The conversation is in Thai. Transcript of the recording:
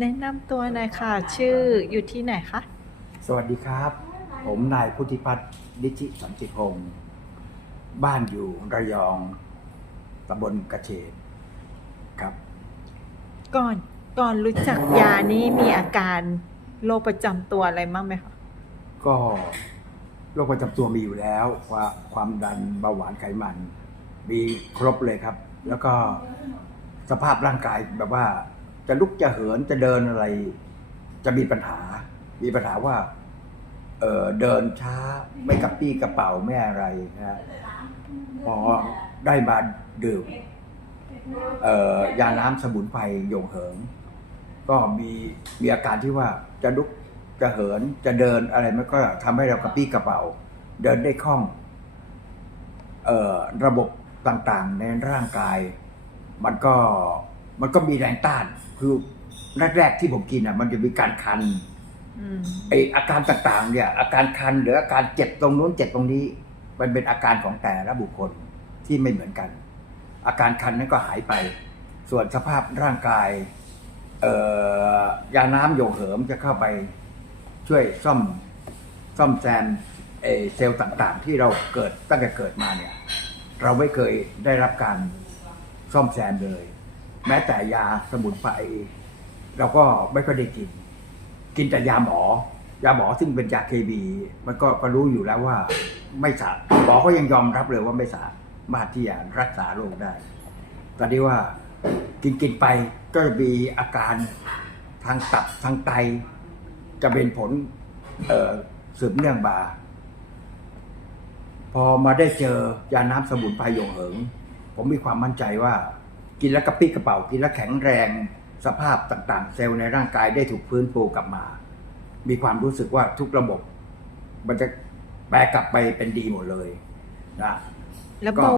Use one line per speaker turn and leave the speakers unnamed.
แนะนำตัวหน่อยค่ะ ชื่ออยู่ที่ไหนคะ
สวัสดีครับ ผมนายพุทธิพัฒน์นิชิสันติพงศ์บ้านอยู่ระยองตำบลกระเฉดครับ
ก่อนก่อนรู้จักยานี้มีอาการโรคประจำตัวอะไรบ้างไหมคะ
ก็โรคประจำตัวมีอยู่แล้วความความดันเบาหวานไขมัน มีครบเลยครับ แล้วก็สภาพร่างกายแบบว่า จะลุกจะเหินจะเดินอะไร จะมีปัญหา มีปัญหาว่า เออเดินช้าไม่กระปี้กระเป๋าไม่อะไรนะพอได้มาดื่มเอ่อยาน้ำสมุนไพรโยงเหิง ก็มีมีอาการที่ว่าจะลุกจะเหินจะเดินอะไรมันก็ทำให้เรากระปี้กระเป๋า เดินได้คล่องเอ่อระบบต่างๆในร่างกาย มันก็ มันก็มีแรงต้าน คือแรกๆที่ผมกินอะ มันจะมีการคัน
อืม
ไออาการต่างๆ เนี่ย อาการคันหรืออาการเจ็บตรงนู้นเจ็บตรงนี้ มันเป็นอาการของแต่ละบุคคลที่ไม่เหมือนกัน อาการคันนั้นก็หายไป ส่วนสภาพร่างกายเอ่อยาน้ำโยงเหิมจะเข้าไปช่วยซ่อมซ่อมแซมเอ่อเซลล์ต่างๆ ที่เราเกิดตั้งแต่เกิดมาเนี่ย เราไม่เคยได้รับการซ่อมแซมเลย แม้แต่ยาสมุนไพรเราก็ไม่ค่อยได้กิน กินแต่ยาหมอ ยาหมอซึ่งเป็นยาเคบีมันก็ก็รู้อยู่แล้วว่าไม่สาหมอก็ยังยอมรับเลยว่าไม่สามารถที่จะรักษาโรคได้ ตอนนี้ว่ากินกินไปก็จะมีอาการทางตับทางไต จะเป็นผลเสืบเนื่องมาพอมาได้เจอยาน้ำสมุนไพรโยงเหิง ผมมีความมั่นใจว่า กินแล้วกระปี้กระเป๋ากินแล้วแข็งแรง สภาพต่างๆ เซลล์ในร่างกายได้ถูกฟื้นฟูกลับมา มีความรู้สึกว่าทุกระบบ มันจะแปลกลับไปเป็นดีหมดเลยนะ
แล้ว
ก็
เบา